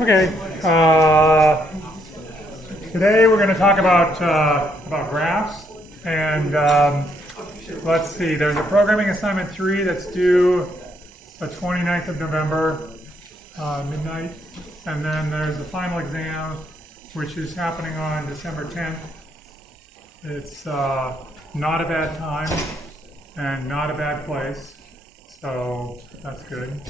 Okay. Today we're going to talk about graphs, and let's see. There's a programming assignment 3 that's due the 29th of November, midnight, and then there's the final exam, which is happening on December 10th. It's not a bad time and not a bad place, so that's good.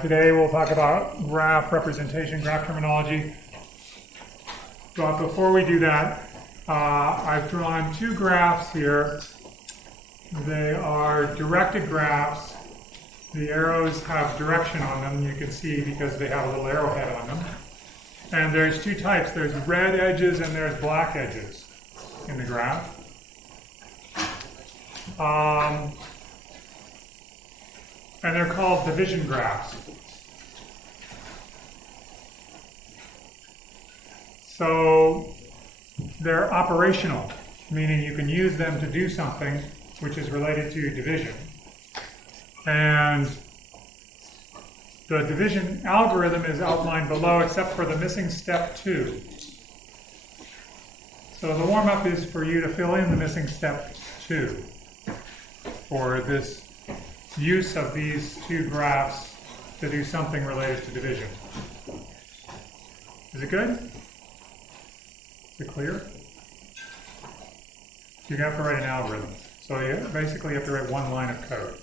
Today we'll talk about graph representation, graph terminology. But before we do that, I've drawn two graphs here. They are directed graphs. The arrows have direction on them, you can see, because they have a little arrowhead on them. And there's two types. There's red edges and there's black edges in the graph. And they're called division graphs. So they're operational, meaning you can use them to do something which is related to division. And the division algorithm is outlined below except for the missing step 2. So the warm-up is for you to fill in the missing step 2 for this use of these two graphs to do something related to division. Is it good? Is it clear? You have to write an algorithm. So you basically have to write one line of code.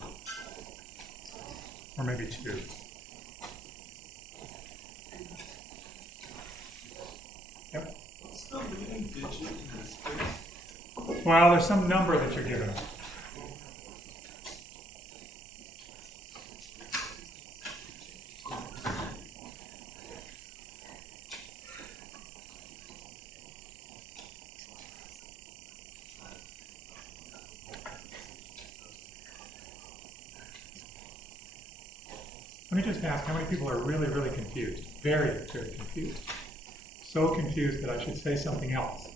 Or maybe two. Yep. What's the leading digit in this case? Well, there's some number that you're given. Let me just ask, how many people are really, really confused? Very, very confused. So confused that I should say something else.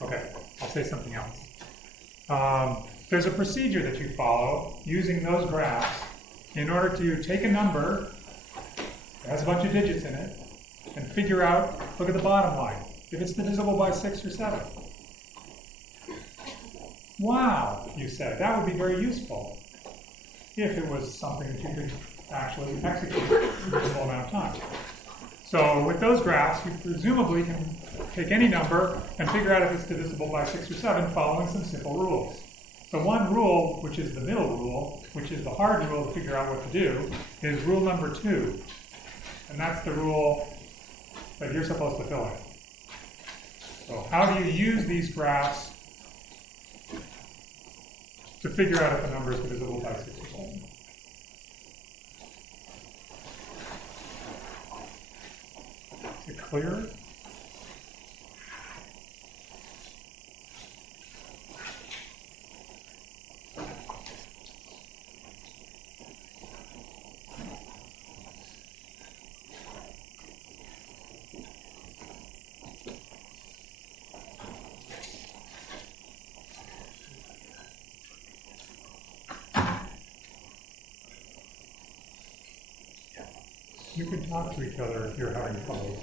Okay, I'll say something else. There's a procedure that you follow using those graphs in order to take a number that has a bunch of digits in it and figure out, look at the bottom line, if it's divisible by 6 or 7. Wow, you said, that would be very useful if it was something that you could actually execute in a reasonable amount of time. So with those graphs, you presumably can take any number and figure out if it's divisible by 6 or 7 following some simple rules. So one rule, which is the middle rule, which is the hard rule to figure out what to do, is rule number 2. And that's the rule that you're supposed to fill in. So how do you use these graphs to figure out if a number is divisible by 6 or 7? Is it clear? You can talk to each other if you're having trouble.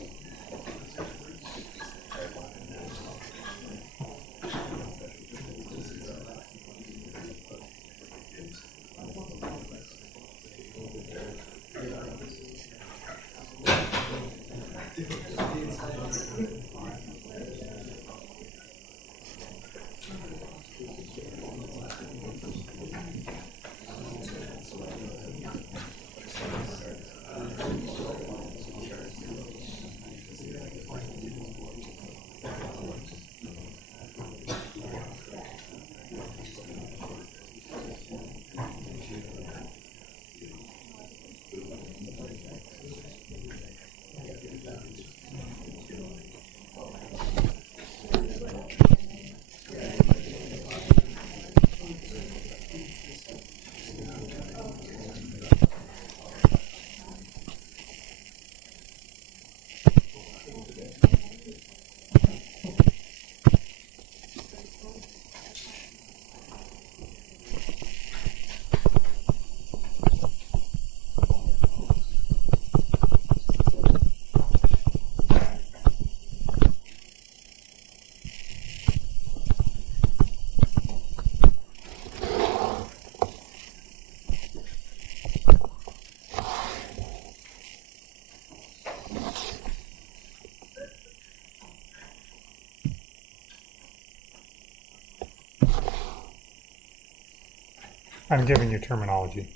I'm giving you terminology.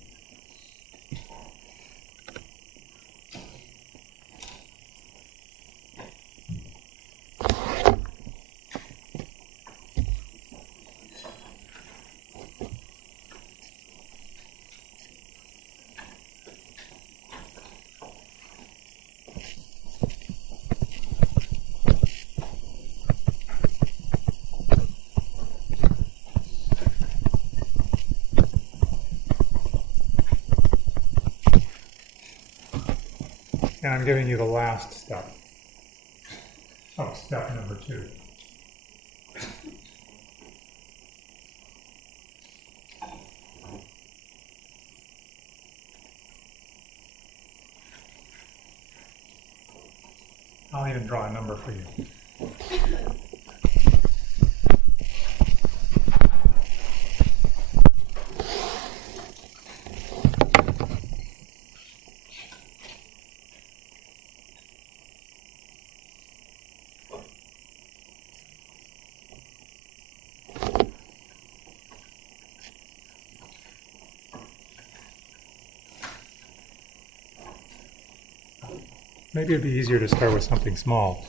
And I'm giving you the last step of step number 2. I'll even draw a number for you. Maybe it'd be easier to start with something small.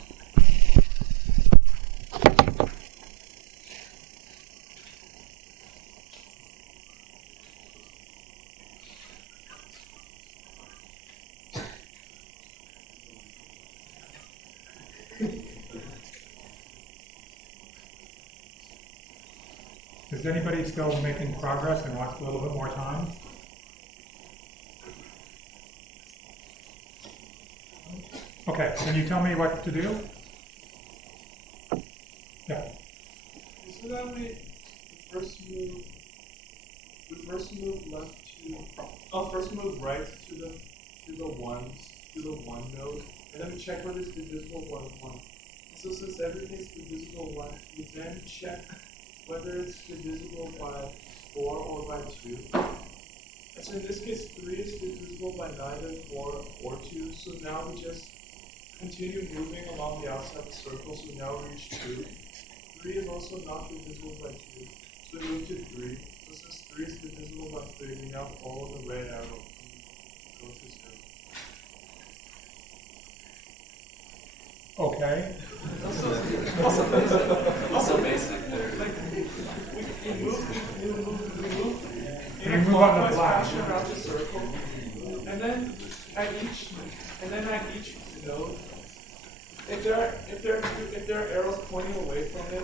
Is anybody still making progress and wants a little bit more time? Okay, can you tell me what to do? Yeah. So that we first move left first move right to the one node, and then we check whether it's divisible by 1. So since everything's divisible by 1, we then check whether it's divisible by 4 or by 2. And so in this case, 3 is divisible by neither 4 or 2. So now we just continue moving along the outside of the circle. So we now reach 2. 3 is also not divisible by 2. So we move to 3. So since 3 is divisible by 3, we now follow the red arrow and go to 0. Okay. Also basic. Like we move in a move on the clockwise black. fashion around the circle, and then at each node, if there are arrows pointing away from it,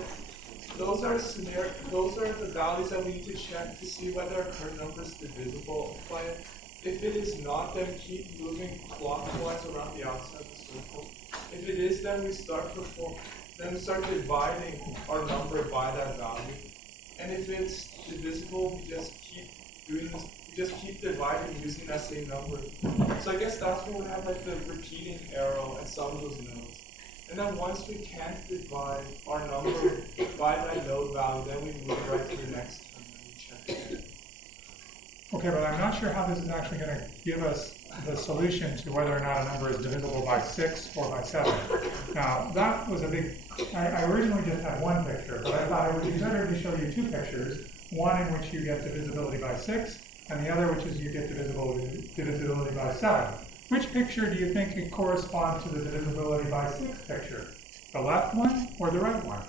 those are the values that we need to check to see whether our current number is divisible by it. If it is not, then keep moving clockwise around the outside of the circle. If it is, then we start dividing our number by that value. And if it's divisible, we just keep doing this. We just keep dividing using that same number. So I guess that's when we have like the repeating arrow at some of those nodes. And then once we can't divide our number by that node value, then we move right to the next term and we check it. Okay, but I'm not sure how this is actually going to give us the solution to whether or not a number is divisible by 6 or by 7. Now, that was a big... I originally just had one picture, but I thought it would be better to show you 2 pictures, one in which you get divisibility by 6, and the other which is you get divisibility by 7. Which picture do you think it corresponds to the divisibility by 6 picture? The left one or the right one?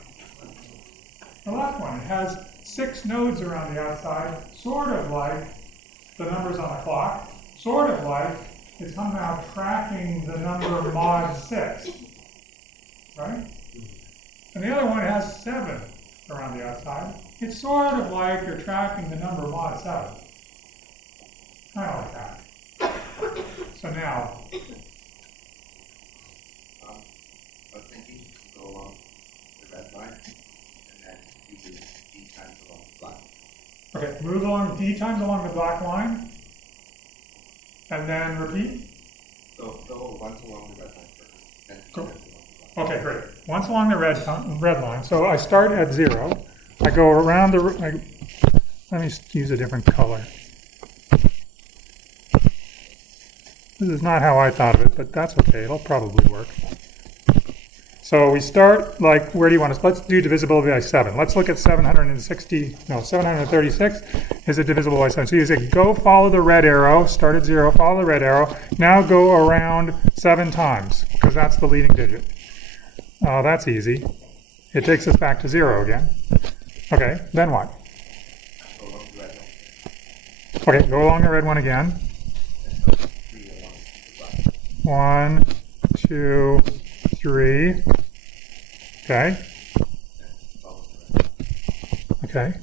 The left one. It has 6 nodes around the outside, sort of like the numbers on the clock, sort of like it's somehow tracking the number mod 6, right? And the other one has 7 around the outside. It's sort of like you're tracking the number mod 7. Kind of like that. So now, I was thinking to go along the red line, and then you do d times along the black. okay, move along d times along the black line, and then repeat. So go once along the red line first, then Cool. d times along the black. Okay, great. Once along the red line, so I start at 0. I go around let me use a different color. This is not how I thought of it, but that's okay. It'll probably work. So we start, like, where do you want us? Let's do divisibility by 7. Let's look at 736. Is it divisible by 7? So you say, go follow the red arrow, start at 0, follow the red arrow. Now go around 7 times, because that's the leading digit. Oh, that's easy. It takes us back to 0 again. Okay, then what? Okay, go along the red one again. 1, 2, 3. Okay. Okay.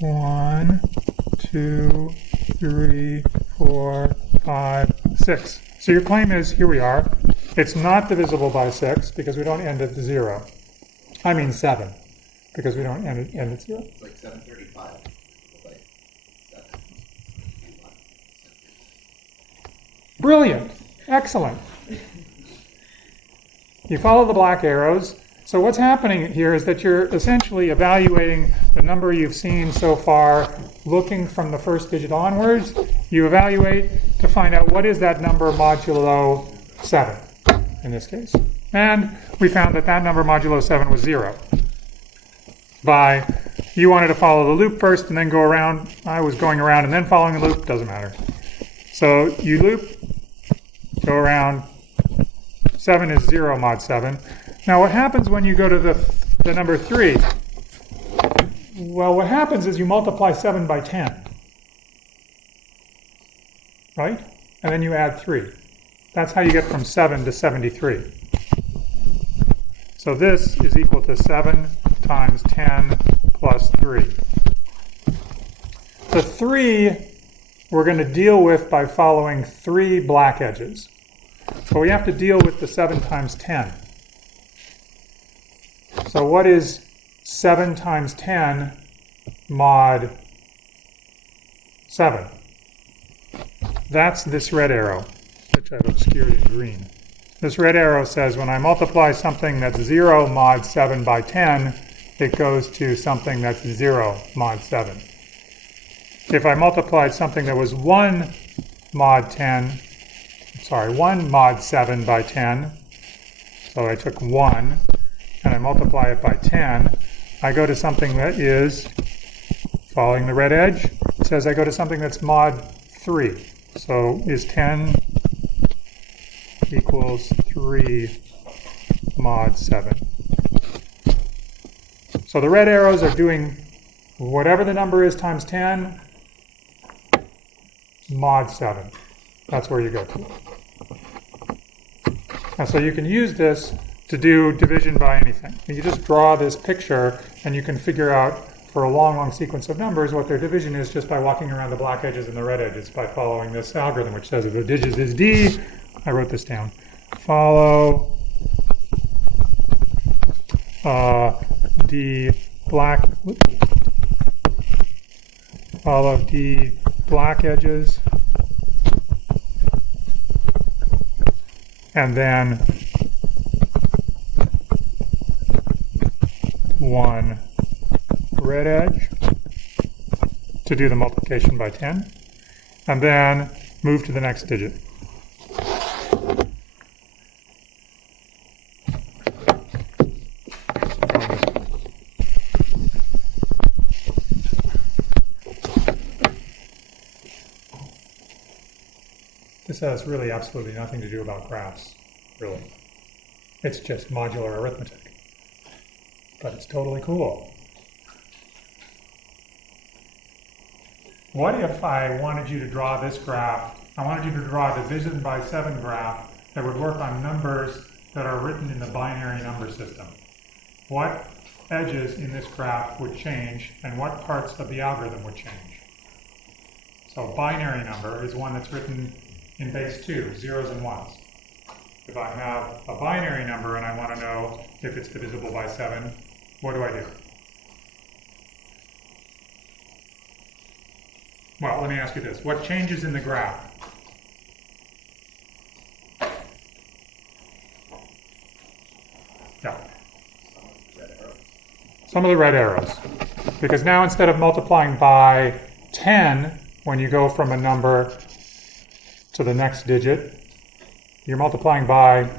1, 2, 3, 4, 5, 6. So your claim is, here we are, it's not divisible by 6 because we don't end at 0. I mean 7, because we don't end at 0. It's like 735. Like 7. Brilliant. Excellent. You follow the black arrows. So what's happening here is that you're essentially evaluating the number you've seen so far, looking from the first digit onwards. You evaluate to find out what is that number modulo 7, in this case. And we found that that number modulo 7 was 0. You wanted to follow the loop first and then go around. I was going around and then following the loop. Doesn't matter. So you loop, go around. 7 is 0 mod 7. Now what happens when you go to the number 3? Well, what happens is you multiply 7 by 10. Right? And then you add 3. That's how you get from 7 to 73. So this is equal to 7 times 10 plus 3. The 3 we're going to deal with by following 3 black edges. So we have to deal with the 7 times 10. So what is 7 times 10 mod 7? That's this red arrow, which I've obscured in green. This red arrow says when I multiply something that's 0 mod 7 by 10, it goes to something that's 0 mod 7. If I multiplied something that was 1 mod 7 by 10, so I took 1 and I multiply it by 10, I go to something that is, following the red edge, it says I go to something that's mod 3. So is 10 equals 3 mod 7. So the red arrows are doing whatever the number is times 10 mod 7. That's where you go to. And so you can use this to do division by anything. You just draw this picture and you can figure out for a long, long sequence of numbers what their division is just by walking around the black edges and the red edges by following this algorithm, which says if the digit is D, I wrote this down, follow D black edges, and then 1 red edge to do the multiplication by 10, and then move to the next digit. This has really absolutely nothing to do about graphs, really. It's just modular arithmetic. But it's totally cool. What if I wanted you to draw this graph? I wanted you to draw a division by 7 graph that would work on numbers that are written in the binary number system. What edges in this graph would change and what parts of the algorithm would change? So a binary number is one that's written in base 2, zeros and ones. If I have a binary number and I want to know if it's divisible by 7, what do I do? Well, let me ask you this. What changes in the graph? Yeah. Some of the red arrows. Because now instead of multiplying by 10, when you go from a number to the next digit, You're multiplying by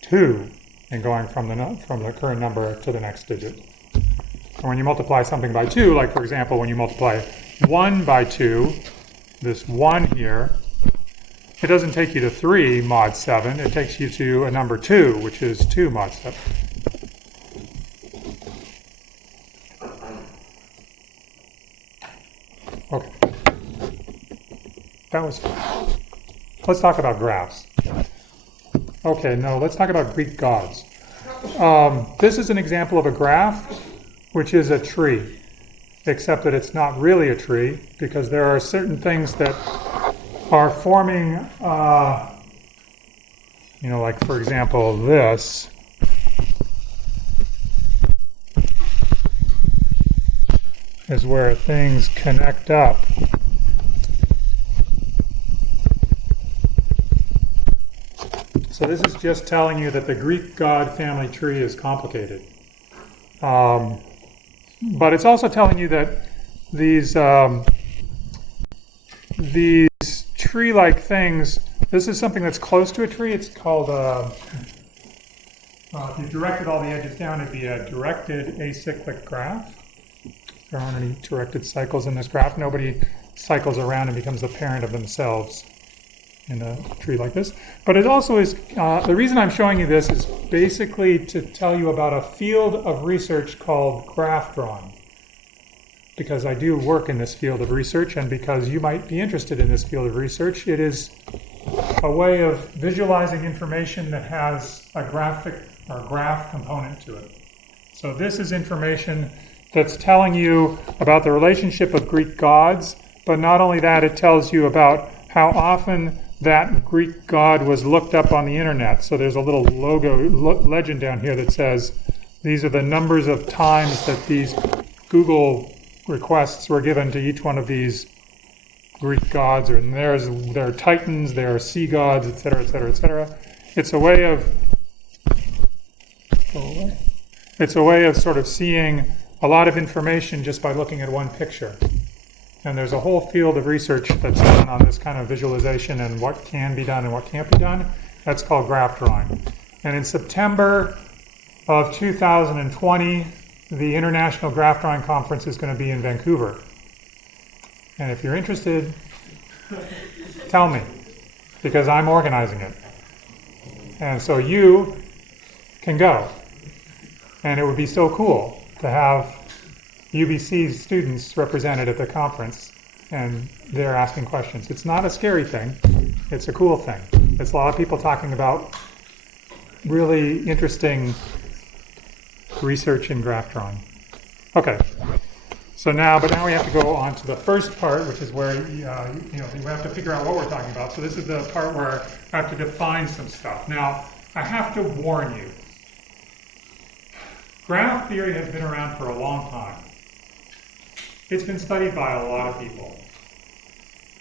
2 and going from the current number to the next digit. And when you multiply something by 2, like for example, when you multiply 1 by 2, this 1 here, it doesn't take you to 3 mod 7, it takes you to a number 2, which is 2 mod 7. Okay. That was, let's talk about graphs. Okay, no, let's talk about Greek gods. This is an example of a graph, which is a tree, except that it's not really a tree, because there are certain things that are forming, like for example, this. Is where things connect up. So this is just telling you that the Greek god family tree is complicated. But it's also telling you that these tree-like things, this is something that's close to a tree. It's called, if you directed all the edges down, it'd be a directed acyclic graph. There aren't any directed cycles in this graph. Nobody cycles around and becomes the parent of themselves in a tree like this. But it also is, the reason I'm showing you this is basically to tell you about a field of research called graph drawing. Because I do work in this field of research, and because you might be interested in this field of research, it is a way of visualizing information that has a graphic or graph component to it. So this is information that's telling you about the relationship of Greek gods, but not only that, it tells you about how often that Greek god was looked up on the internet. So there's a little legend down here that says these are the numbers of times that these Google requests were given to each one of these Greek gods, and there are titans, there are sea gods, etc., etc., etc. It's a way of sort of seeing a lot of information just by looking at one picture. And there's a whole field of research that's done on this kind of visualization and what can be done and what can't be done. That's called graph drawing. And in September of 2020, the International Graph Drawing Conference is going to be in Vancouver. And if you're interested, tell me, because I'm organizing it. And so you can go. And it would be so cool to have UBC students represented at the conference, and they're asking questions. It's not a scary thing. It's a cool thing. It's a lot of people talking about really interesting research in graph drawing. Okay. So now we have to go on to the first part, which is where we have to figure out what we're talking about. So this is the part where I have to define some stuff. Now, I have to warn you. Graph theory has been around for a long time. It's been studied by a lot of people.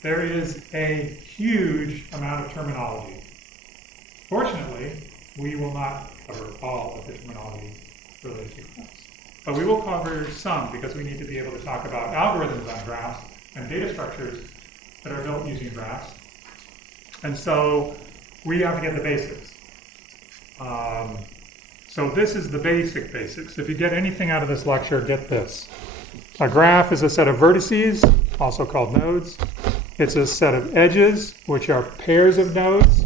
There is a huge amount of terminology. Fortunately, we will not cover all of the terminology related to graphs. But we will cover some because we need to be able to talk about algorithms on graphs and data structures that are built using graphs. And so we have to get the basics. So this is the basics. If you get anything out of this lecture, get this. A graph is a set of vertices, also called nodes. It's a set of edges, which are pairs of nodes.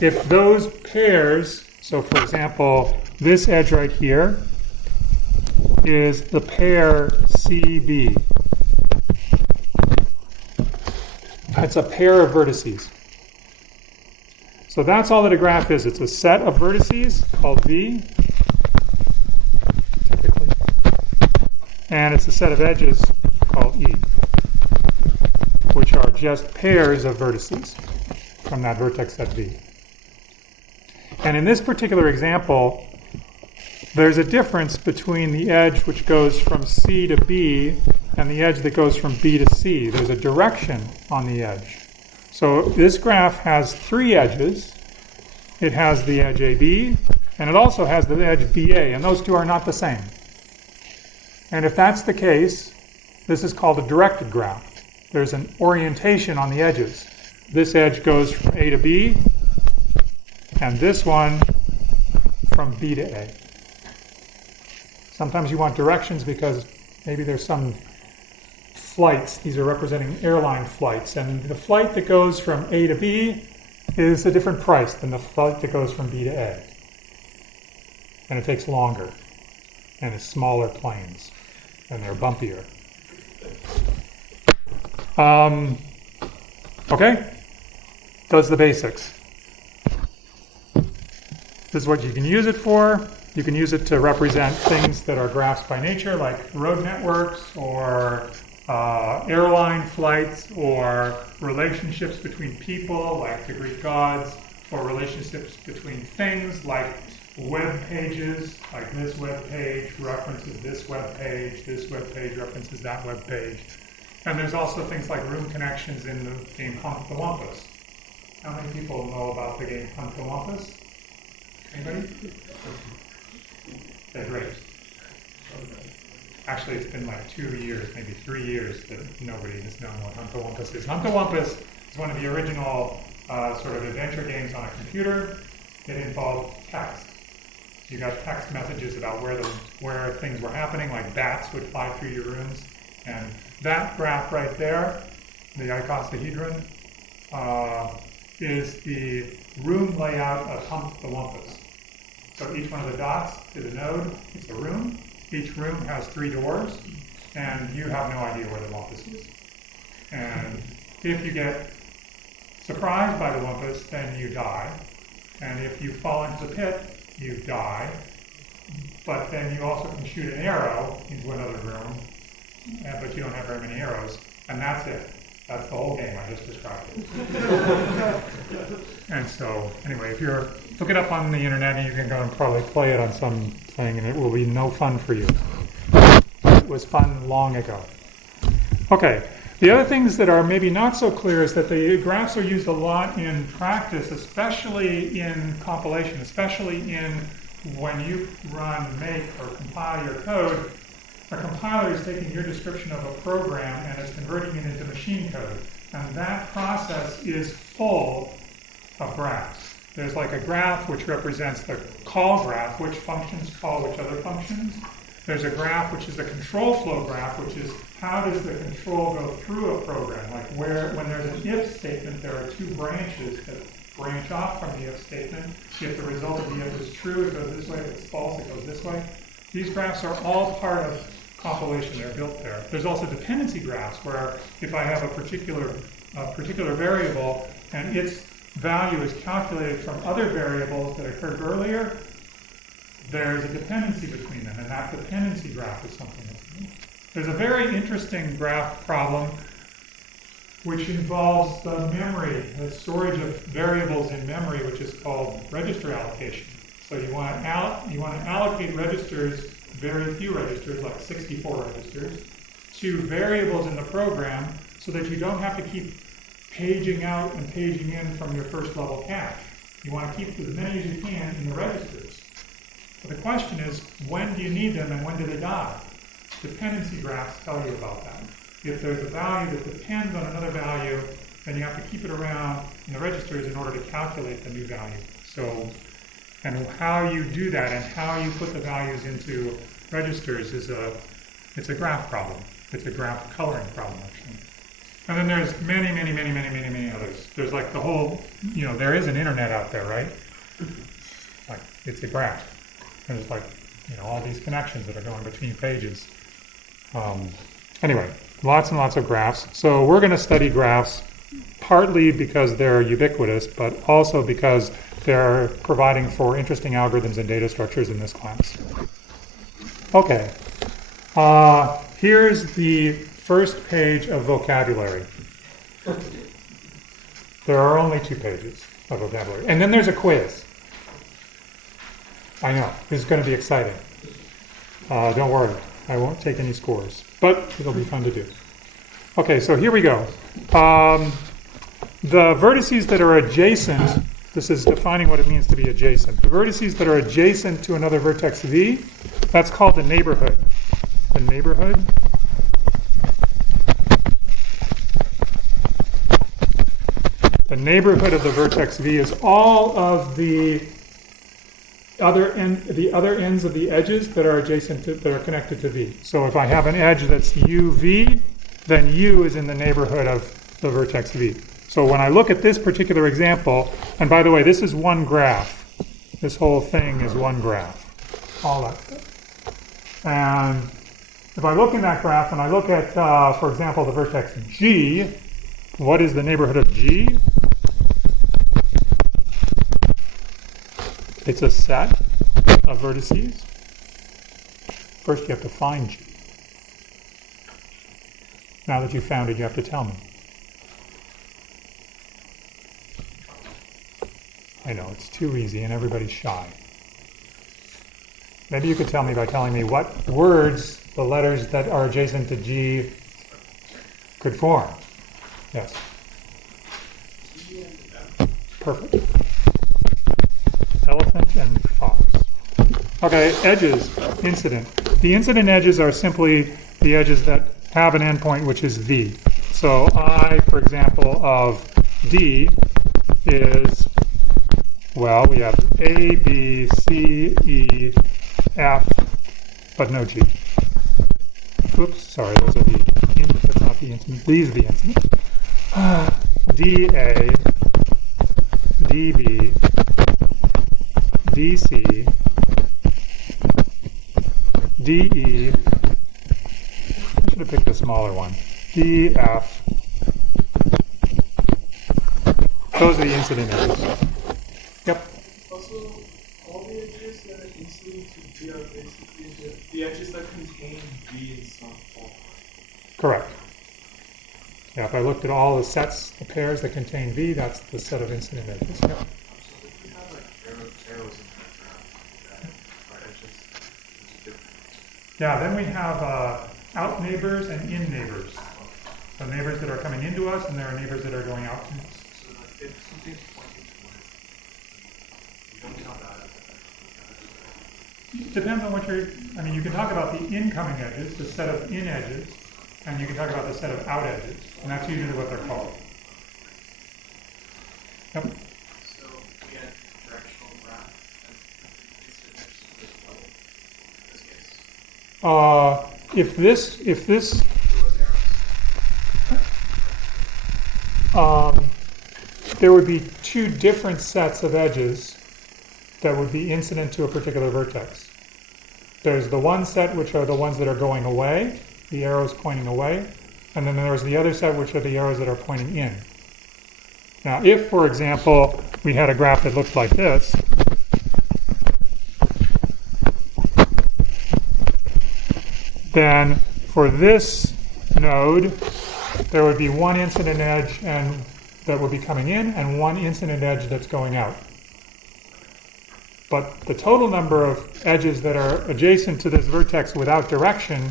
If those pairs, so for example, this edge right here is the pair CB. It's a pair of vertices. So that's all that a graph is. It's a set of vertices called V, typically, and it's a set of edges called E, which are just pairs of vertices from that vertex set V. And in this particular example, there's a difference between the edge which goes from C to B and the edge that goes from B to C. There's a direction on the edge. So this graph has 3 edges. It has the edge AB, and it also has the edge BA, and those two are not the same. And if that's the case, this is called a directed graph. There's an orientation on the edges. This edge goes from A to B, and this one from B to A. Sometimes you want directions because maybe there's some flights. These are representing airline flights, and the flight that goes from A to B is a different price than the flight that goes from B to A. And it takes longer, and it's smaller planes, and they're bumpier. Okay? Does the basics. This is what you can use it for. You can use it to represent things that are graphs by nature, like road networks, or airline flights, or relationships between people, like the Greek gods, or relationships between things, like web pages, like this web page references this web page references that web page. And there's also things like room connections in the game Hunt the Wumpus. How many people know about the game Hunt the Wumpus? Anybody? Okay, great. Actually, it's been like 2 years, maybe 3 years, that nobody has known what Hunt the Wumpus is. Hunt the Wumpus is one of the original sort of adventure games on a computer. It involved text. You got text messages about where things were happening, like bats would fly through your rooms. And that graph right there, the icosahedron, is the room layout of Hunt the Wumpus. So each one of the dots is a node, it's a room. Each room has 3 doors, and you have no idea where the Wumpus is. And if you get surprised by the Wumpus, then you die. And if you fall into the pit, you die. But then you also can shoot an arrow into another room, but you don't have very many arrows, and that's it. That's the whole game I just described. And so, anyway, if you're look it up on the internet, and you can go and probably play it on something, and it will be no fun for you. It was fun long ago. Okay, the other things that are maybe not so clear is that the graphs are used a lot in practice, especially in compilation, especially in when you run make or compile your code. A compiler is taking your description of a program and is converting it into machine code. And that process is full of graphs. There's like a graph which represents the call graph, which functions call which other functions. There's a graph which is the control flow graph, which is how does the control go through a program. Like when there's an if statement, there are 2 branches that branch off from the if statement. If the result of the if is true, it goes this way. If it's false, it goes this way. These graphs are all part of compilation. They're built there. There's also dependency graphs where if I have a particular variable and its value is calculated from other variables that occurred earlier, there's a dependency between them, and that dependency graph is something that's new. There's a very interesting graph problem which involves the memory, the storage of variables in memory, which is called register allocation. So you want to allocate registers, very few registers, like 64 registers, to variables in the program so that you don't have to keep paging out and paging in from your first level cache. You want to keep as many as you can in the registers. But the question is, when do you need them and when do they die? Dependency graphs tell you about that. If there's a value that depends on another value, then you have to keep it around in the registers in order to calculate the new value. So, and how you do that and how you put the values into registers it's a graph problem. It's a graph coloring problem, actually. And then there's many others. There's like the whole, there is an internet out there, right? Like, it's a graph. And there's like, all these connections that are going between pages. Anyway, lots and lots of graphs. So we're going to study graphs partly because they're ubiquitous, but also because they're providing for interesting algorithms and data structures in this class. Okay. Here's the first page of vocabulary. There are only 2 pages of vocabulary. And then there's a quiz. I know, this is going to be exciting. Don't worry, I won't take any scores, but it'll be fun to do. Okay, so here we go. The vertices that are adjacent, this is defining what it means to be adjacent. The vertices that are adjacent to another vertex V, that's called the neighborhood. The neighborhood. The neighborhood of the vertex V is all of the other ends of the edges that are adjacent to, that are connected to V. So if I have an edge that's UV, then U is in the neighborhood of the vertex V. So when I look at this particular example, and by the way, this is one graph. This whole thing is one graph. All that stuff. And if I look in that graph and I look at, for example, the vertex G, what is the neighborhood of G? It's a set of vertices. First you have to find G. Now that you've found it, you have to tell me. I know, it's too easy and everybody's shy. Maybe you could tell me by telling me what words the letters that are adjacent to G could form. Yes. Perfect. Elephant and fox. Okay, edges, incident. The incident edges are simply the edges that have an endpoint which is V. So I, for example, of D is, well, we have A, B, C, E, F, but no G. Oops, sorry, those are the, that's not the incident. These are the incident. D, A, D, B, DC, DE, I should have picked a smaller one, DF, those are the incident edges. Yep. Also, all the edges that are incident to V are basically the edges that contain V in some form. Correct. Yeah, if I looked at all the sets, the pairs that contain V, that's the set of incident edges. Yep. Yeah, then we have out neighbors and in neighbors. So neighbors that are coming into us, and there are neighbors that are going out to us. So if something's pointing to one, we don't count that. It depends on what you're, I mean, you can talk about the incoming edges, the set of in edges, and you can talk about the set of out edges, and that's usually what they're called. Yep. So we had directional graph and incident edges to this level in this case. If this, there would be two different sets of edges that would be incident to a particular vertex. There's the one set which are the ones that are going away, the arrows pointing away, and then there's the other set which are the arrows that are pointing in. Now, if, for example, we had a graph that looked like this, then for this node, there would be one incident edge and that would be coming in and one incident edge that's going out. But the total number of edges that are adjacent to this vertex without direction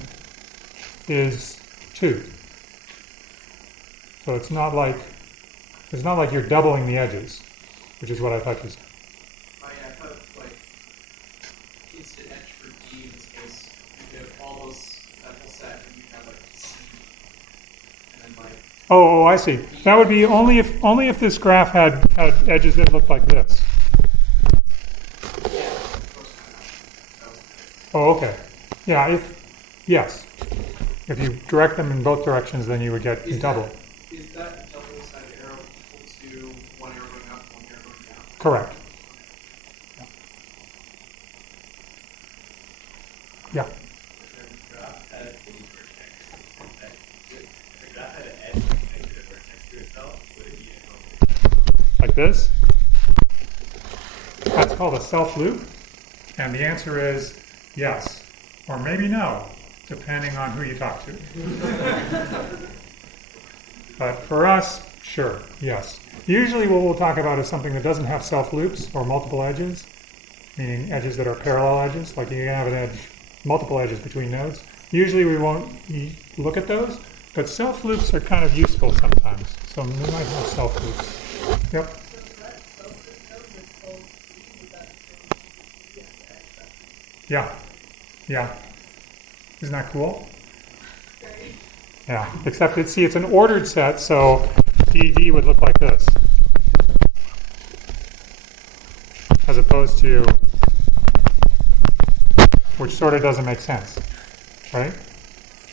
is 2. So it's not like you're doubling the edges, which is what I thought you said. Oh yeah, I thought like instant edge for D in this case, you have all those that whole set and you have like C and then like Oh, I see. That would be only if this graph had edges that looked like this. yeah, of course. Oh, okay. Yeah, yes. If you direct them in both directions, then you would get double. Is that double sided arrow equal to one arrow going up, one arrow going down? Correct. Yeah. The graph had a vertex. If the graph had an edge connected a vertex to itself, would it be a Like this. That's called a self-loop. And the answer is yes. Or maybe no, depending on who you talk to. But for us, sure, yes. Usually what we'll talk about is something that doesn't have self-loops or multiple edges, meaning edges that are parallel edges, like you can have an edge, multiple edges between nodes. Usually we won't look at those, but self-loops are kind of useful sometimes. So we might have self-loops. Yep. Yeah. Yeah. Isn't that cool? Yeah. Except it's an ordered set, so DD would look like this. opposed to, which sort of doesn't make sense, right?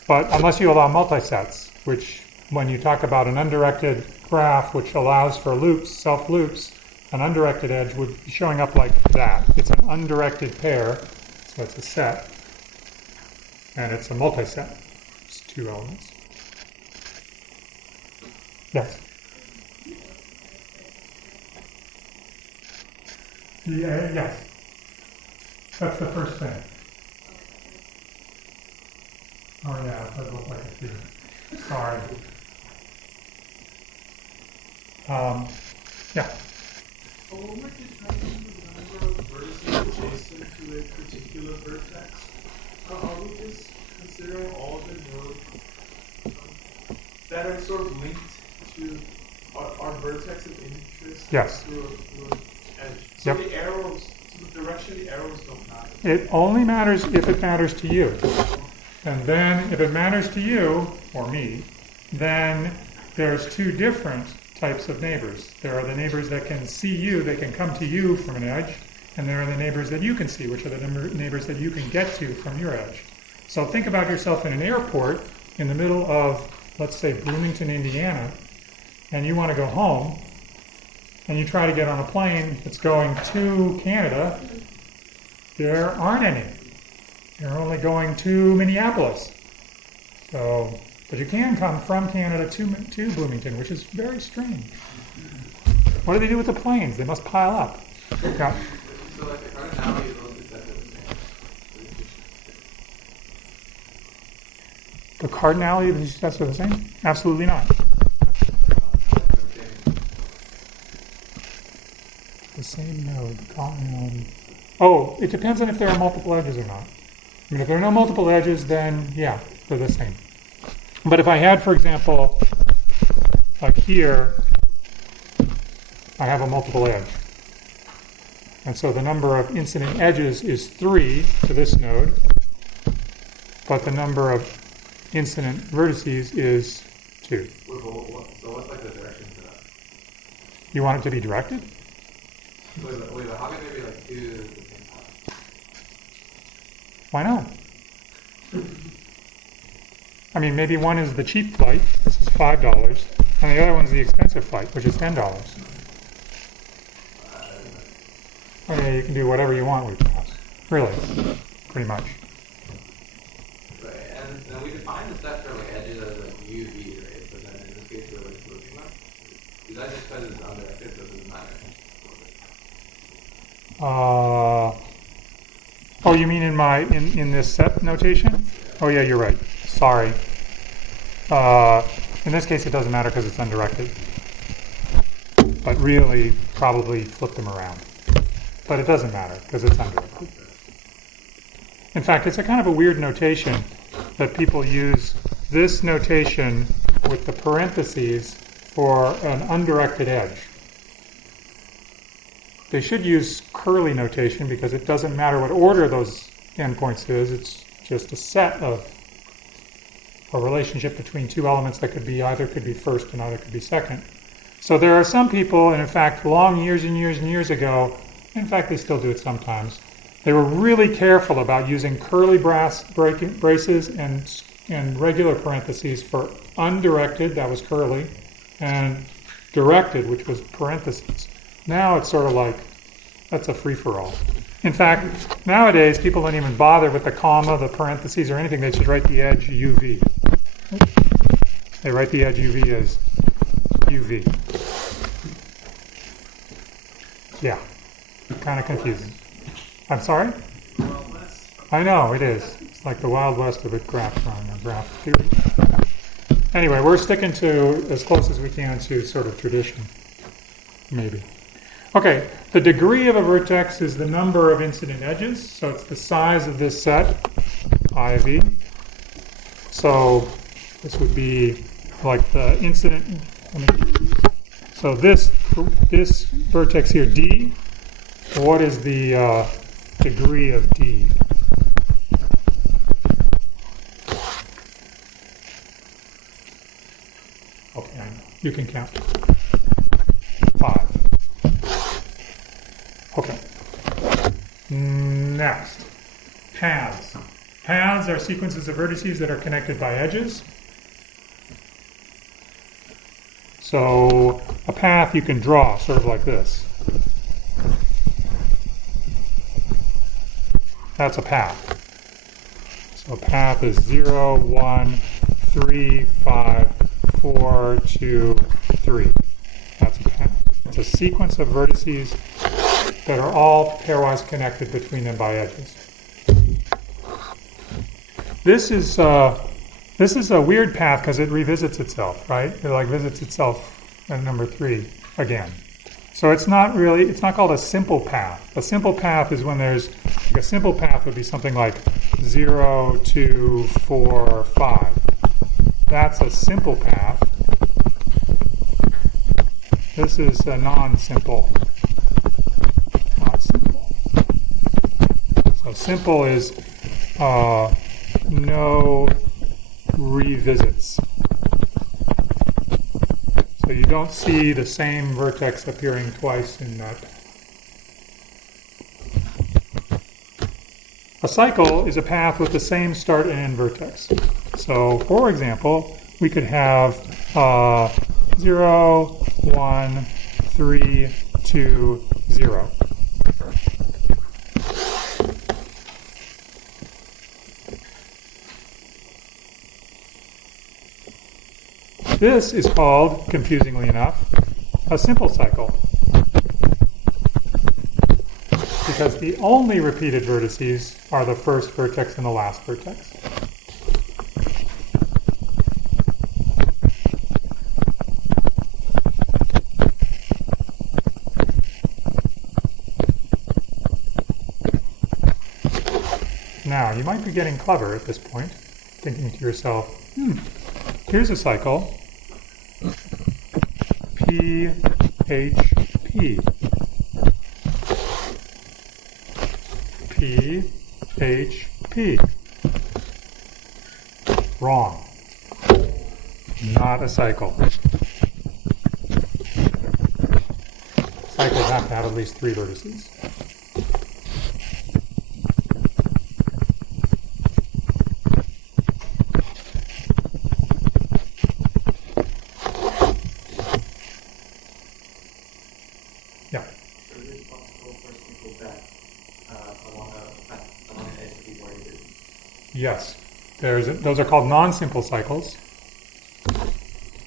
But unless you allow multisets, which when you talk about an undirected graph which allows for loops, self-loops, an undirected edge would be showing up like that. It's an undirected pair, so it's a set, and it's a multiset. It's two elements. Yes? Yes. That's the first thing. Oh yeah, it does look like a cube. Sorry. Yeah. But when we're determining the number of vertices adjacent to a particular vertex, are we just considering all the nodes that are sort of linked to our vertex of interest? Yes. To an edge. So Yep. the arrows, so the direction of the arrows don't matter. It only matters if it matters to you. And then if it matters to you, or me, then there's two different types of neighbors. There are the neighbors that can see you, they can come to you from an edge, and there are the neighbors that you can see, which are the neighbors that you can get to from your edge. So think about yourself in an airport in the middle of, let's say, Bloomington, Indiana, and you want to go home, and you try to get on a plane that's going to Canada. There aren't any. You're only going to Minneapolis. So, but you can come from Canada to Bloomington, which is very strange. What do they do with the planes? They must pile up. Yeah. So like the cardinality of those is that they're the same. The cardinality of these sets are the same? Absolutely not. The same node. Oh, it depends on if there are multiple edges or not. I mean, if there are no multiple edges, then yeah, they're the same. But if I had, for example, like here, I have a multiple edge. And so the number of incident edges is 3 to this node, but the number of incident vertices is 2. So what's like the direction for that? You want it to be directed? Wait, how can there be like two at the same time? Why not? I mean, maybe one is the cheap flight, this is $5, and the other one's the expensive flight, which is $10. Okay, you can do whatever you want with gas. Really, pretty much. Right, and then we define the set for like edges as like UV, right? But then in this case we're like switching them. Is that just because it's undirected, so it doesn't matter? Oh, you mean in this set notation? Oh yeah, you're right. Sorry. In this case, it doesn't matter because it's undirected. But really, probably flip them around. But it doesn't matter because it's undirected. In fact, it's a kind of a weird notation that people use this notation with the parentheses for an undirected edge. They should use curly notation because it doesn't matter what order those endpoints is. It's just a set of a relationship between two elements that could be either could be first and either could be second. So there are some people, and in fact, long years and years and years ago, in fact, they still do it sometimes, they were really careful about using curly braces and regular parentheses for undirected, that was curly, and directed, which was parentheses. Now it's sort of like, that's a free-for-all. In fact, nowadays, people don't even bother with the comma, the parentheses, or anything. They just write the edge UV. They write the edge UV as UV. Yeah, kind of confusing. I'm sorry? I know, it is. It's like the Wild West of a graph drawing or graph theory. Anyway, we're sticking to as close as we can to sort of tradition, maybe. Okay, the degree of a vertex is the number of incident edges, so it's the size of this set, I of E. So this would be like the incident. So this vertex here, D, what is the degree of D? Okay, you can count. 5. Okay. Next, paths. Paths are sequences of vertices that are connected by edges. So a path you can draw sort of like this. That's a path. So a path is 0, 1, 3, 5, 4, 2, 3. That's a path. It's a sequence of vertices that are all pairwise connected between them by edges. This is a weird path because it revisits itself, right? It like visits itself at number 3 again. So it's not called a simple path. A simple path is when there's, like a simple path would be something like 0, 2, 4, 5. That's a simple path. This is a non-simple. Not simple. So simple is no revisits. So you don't see the same vertex appearing twice in that. A cycle is a path with the same start and end vertex. So, for example, we could have 0, 1, 3, 2, 0. This is called, confusingly enough, a simple cycle. Because the only repeated vertices are the first vertex and the last vertex. Now, you might be getting clever at this point, thinking to yourself, here's a cycle, PHP. PHP. Wrong. Not a cycle. Cycles have to have at least 3 vertices. Yeah. So it is possible for us to go back along an edge to be more revisit. Yes. Those are called non-simple cycles.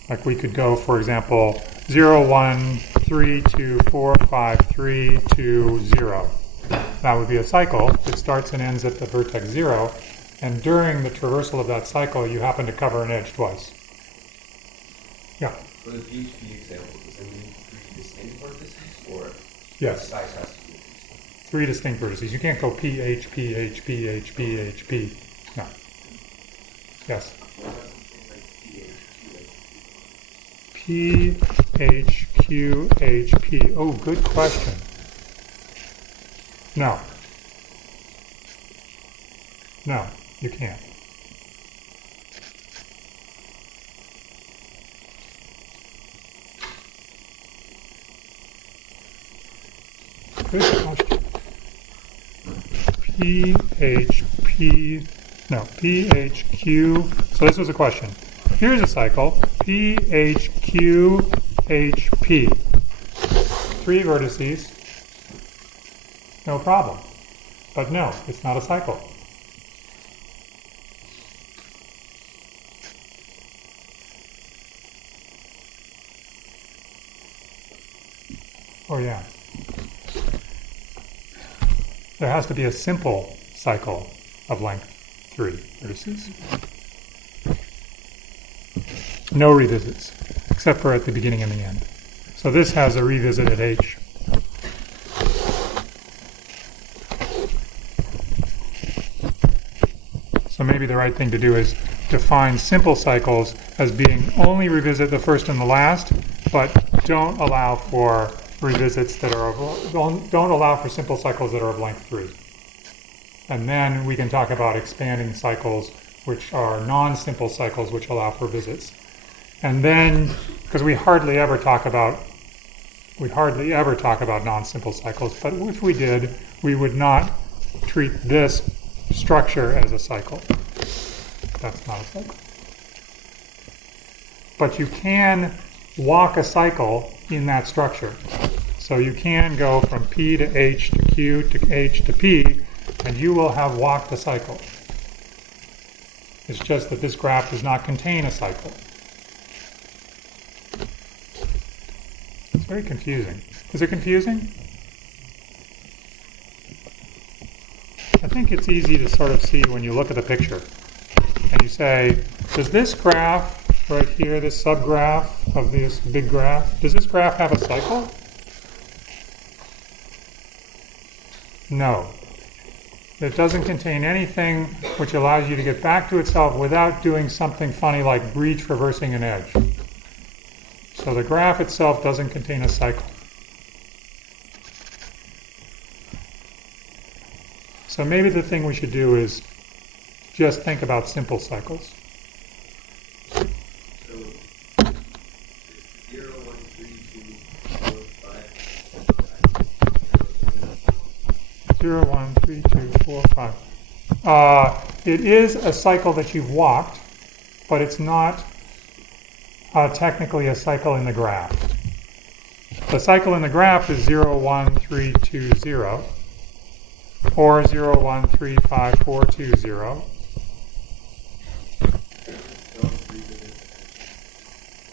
Like we could go, for example, 0, 1, 3, 2, 4, 5, 3, 2, 0. That would be a cycle. It starts and ends at the vertex 0. And during the traversal of that cycle, you happen to cover an edge twice. Yeah. For the PHP example, does it mean 3 distinct vertices, or Yes. size has to be 3 distinct vertices. You can't go P, H, P, H, P, H, P, H, P. No. Yes. What about something like PHQHP? P, H, Q, H, P. Oh, good question. No. No, you can't. Good question. PHP, no, PHQ. So this was a question. Here's a cycle, PHQHP. 3 vertices, no problem. But no, it's not a cycle. Oh yeah. There has to be a simple cycle of length 3 vertices. No revisits, except for at the beginning and the end. So this has a revisit at H. So maybe the right thing to do is define simple cycles as being only revisit the first and the last, but don't allow for revisits that are don't allow for simple cycles that are of length 3. And then we can talk about expanding cycles, which are non-simple cycles, which allow for visits. And then, because we hardly ever talk about we hardly ever talk about non-simple cycles, but if we did, we would not treat this structure as a cycle. That's not a cycle. But you can walk a cycle in that structure. So you can go from P to H to Q to H to P, and you will have walked a cycle. It's just that this graph does not contain a cycle. It's very confusing. Is it confusing? I think it's easy to sort of see when you look at the picture. And you say, does this graph right here, this subgraph of this big graph, does this graph have a cycle? No. It doesn't contain anything which allows you to get back to itself without doing something funny like breach reversing an edge. So the graph itself doesn't contain a cycle. So maybe the thing we should do is just think about simple cycles. So 0, 1, 3, 2, 4, 5. 0, 1, 3, 2, 4, 5. It is a cycle that you've walked, but it's not technically a cycle in the graph. The cycle in the graph is 0, 1, 3, 2, 0, or 0, 1, 3, 5, 4, 2, 0.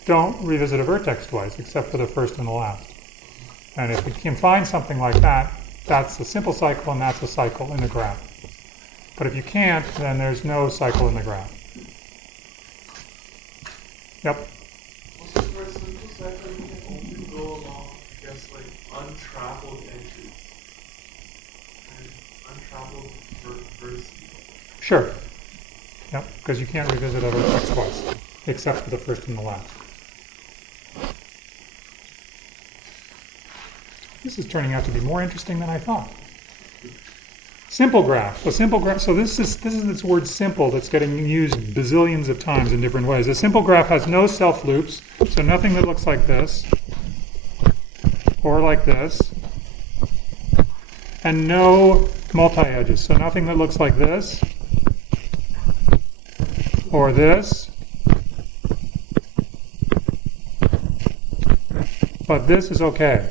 Don't revisit a vertex twice, except for the first and the last. And if we can find something like that, that's a simple cycle and that's a cycle in the graph. But if you can't, then there's no cycle in the graph. Yep. Also, for a simple cycle, you can only go along, I guess, like untraveled edges and untraveled vertices. Sure. Yep, because you can't revisit a vertex twice, except for the first and the last. This is turning out to be more interesting than I thought. Simple graph. So simple graph. So this is this word simple that's getting used bazillions of times in different ways. A simple graph has no self loops, so nothing that looks like this or like this, and no multi-edges. So nothing that looks like this or this, but this is okay.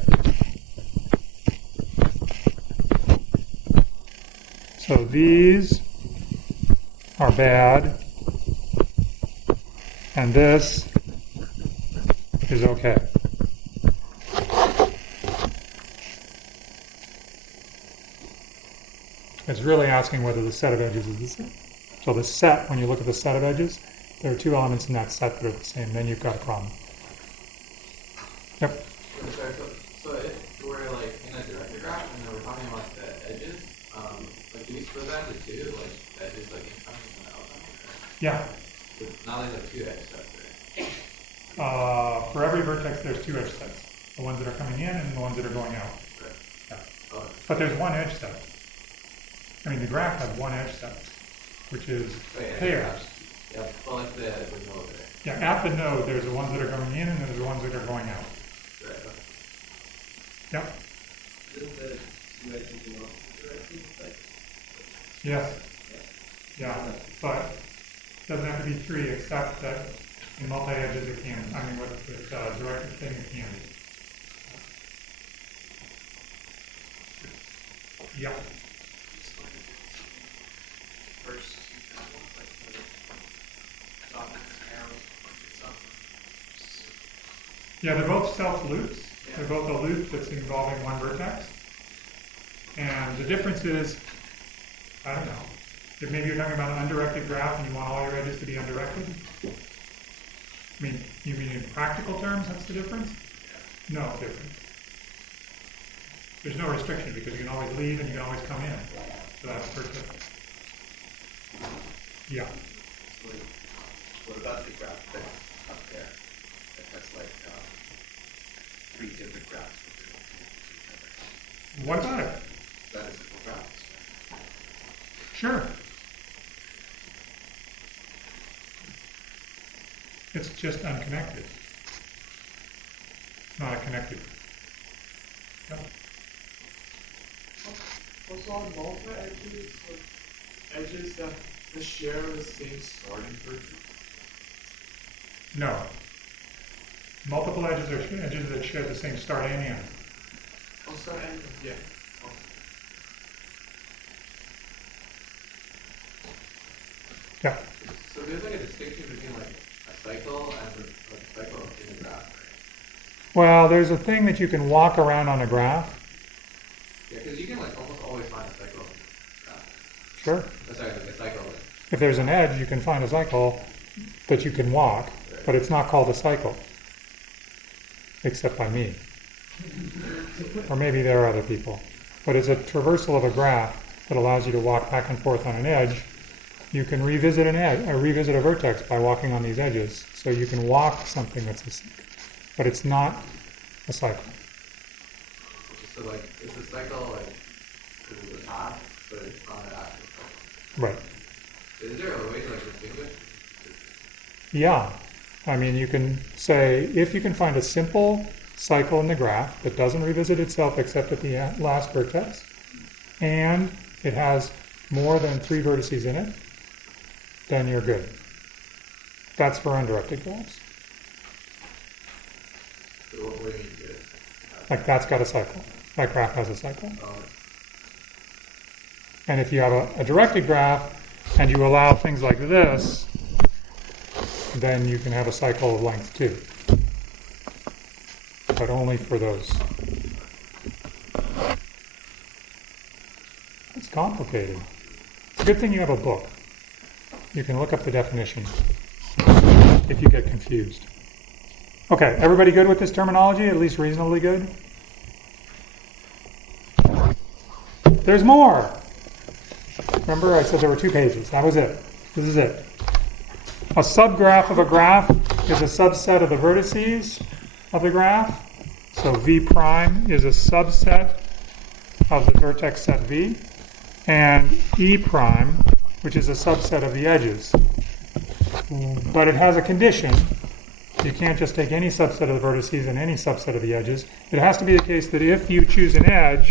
So these are bad, and this is okay. It's really asking whether the set of edges is the same. So the set, when you look at the set of edges, there are two elements in that set that are the same. Then you've got a problem. Yep. Sorry, so if we're like in a director graph and we're talking about the edges, like do we split that into two, like the edges like incoming and outgoing? Yeah. Now there's like two edge sets, right? For every vertex, there's two edge sets. The ones that are coming in and the ones that are going out. Right. Yeah. Okay. But there's one edge set. I mean, the graph has one edge set, which is pairs. Yeah, well, like the node, right? Yeah, at the node, there's the ones that are going in and there's the ones that are going out. Right. Okay. Yep. Isn't the two edges in opposite directions? Like, Yes. Yeah, but it doesn't have to be three, except that in multi-edges it can. I mean, with directed thing it can be. Yep. First example, like the dot and arrows pointing itself. Yeah, they're both self-loops. They're both a loop that's involving one vertex. And the difference is, I don't know, if maybe you're talking about an undirected graph and you want all your edges to be undirected. I mean, you mean in practical terms, that's the difference? No, it's different. There's no restriction because you can always leave and you can always come in. So that's perfect. Yeah. What about the graph that's up there? That has like three different graphs that they're looking at each other. What about it? Is that a simple graph? Sure. It's just unconnected. It's not a connected Also on multi-edges, like edges that share the same starting vertex. No. Multiple edges are edges that share the same start and end. Oh, start and yeah. Oh. Yeah. So there's like a distinction between like a cycle and a cycle in a graph, right? Well, there's a thing that you can walk around on a graph. Yeah, because you can like almost always find a cycle in a graph. Sure. Sorry, like a cycle. Like, If there's an edge, you can find a cycle that you can walk, but it's not called a cycle. Except by me. Or maybe there are other people. But it's a traversal of a graph that allows you to walk back and forth on an edge. You can revisit an edge, or revisit a vertex by walking on these edges. So you can walk something that's a cycle. But it's not a cycle. so like it's a cycle like to the top, but it's not an actual cycle. Right. Is there a way to like distinguish? Yeah. I mean, you can say, if you can find a simple cycle in the graph that doesn't revisit itself except at the last vertex, and it has more than 3 vertices in it, then you're good. That's for undirected graphs. So what do you mean good? Like that's got a cycle. That graph has a cycle. Oh, And if you have a directed graph and you allow things like this, then you can have a cycle of length 2. But only for those. It's complicated. It's a good thing you have a book. You can look up the definition if you get confused. Okay, everybody good with this terminology? At least reasonably good? There's more! Remember I said there were 2 pages. That was it. This is it. A subgraph of a graph is a subset of the vertices of the graph. So V prime is a subset of the vertex set V. And E prime, which is a subset of the edges. But it has a condition. You can't just take any subset of the vertices and any subset of the edges. It has to be the case that if you choose an edge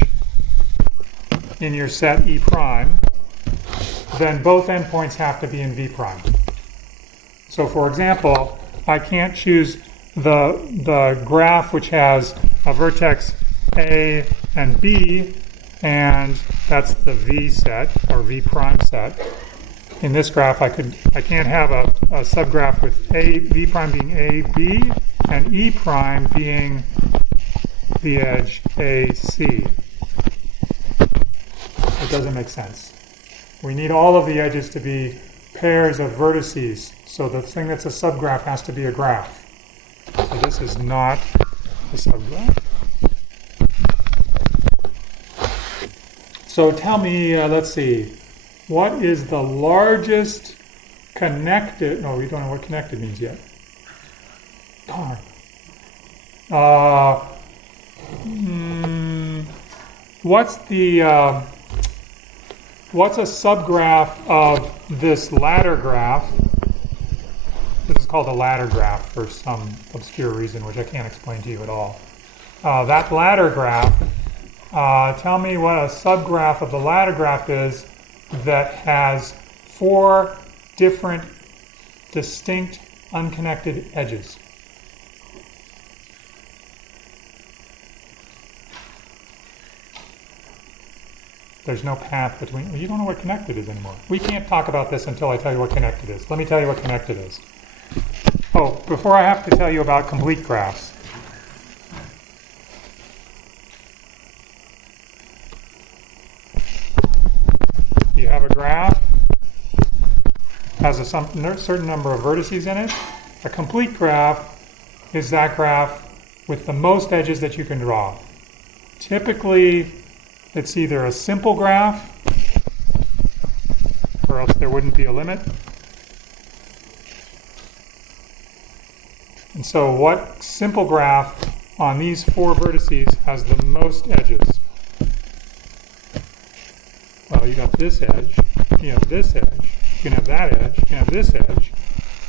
in your set E prime, then both endpoints have to be in V prime. So for example, I can't choose the graph which has a vertex A and B, and that's the V set, or V prime set. In this graph, I can't have a subgraph with V prime being A, B, and E prime being the edge A, C. It doesn't make sense. We need all of the edges to be pairs of vertices. So the thing that's a subgraph has to be a graph. So this is not a subgraph. So tell me, let's see, what is the largest connected, no, we don't know what connected means yet. Darn. What's a subgraph of this ladder graph? This is called a ladder graph for some obscure reason, which I can't explain to you at all. That ladder graph, tell me what a subgraph of the ladder graph is that has 4 different, distinct, unconnected edges. There's no path between. Well, you don't know what connected is anymore. We can't talk about this until I tell you what connected is. Let me tell you what connected is. Oh, before I have to tell you about complete graphs. You have a graph, has a certain number of vertices in it. A complete graph is that graph with the most edges that you can draw. Typically, it's either a simple graph, or else there wouldn't be a limit. And so what simple graph on these 4 vertices has the most edges? Well, you got this edge, you have this edge, you can have that edge, you can have this edge,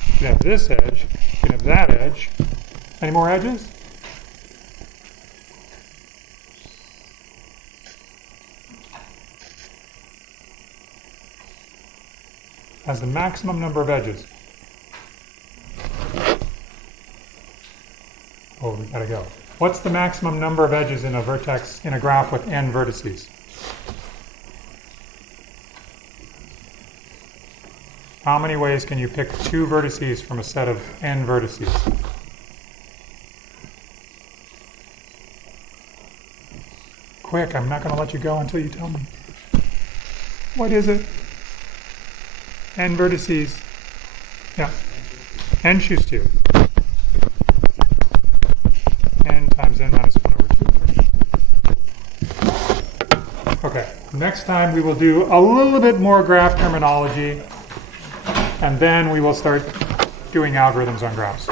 you can have this edge, you can have that edge. Any more edges? has the maximum number of edges? Oh, we gotta go. What's the maximum number of edges in a vertex, in a graph with n vertices? How many ways can you pick 2 vertices from a set of n vertices? Quick, I'm not going to let you go until you tell me. What is it? N vertices. Yeah. N choose 2. N times n minus 1 over 2. Okay, next time we will do a little bit more graph terminology, and then we will start doing algorithms on graphs.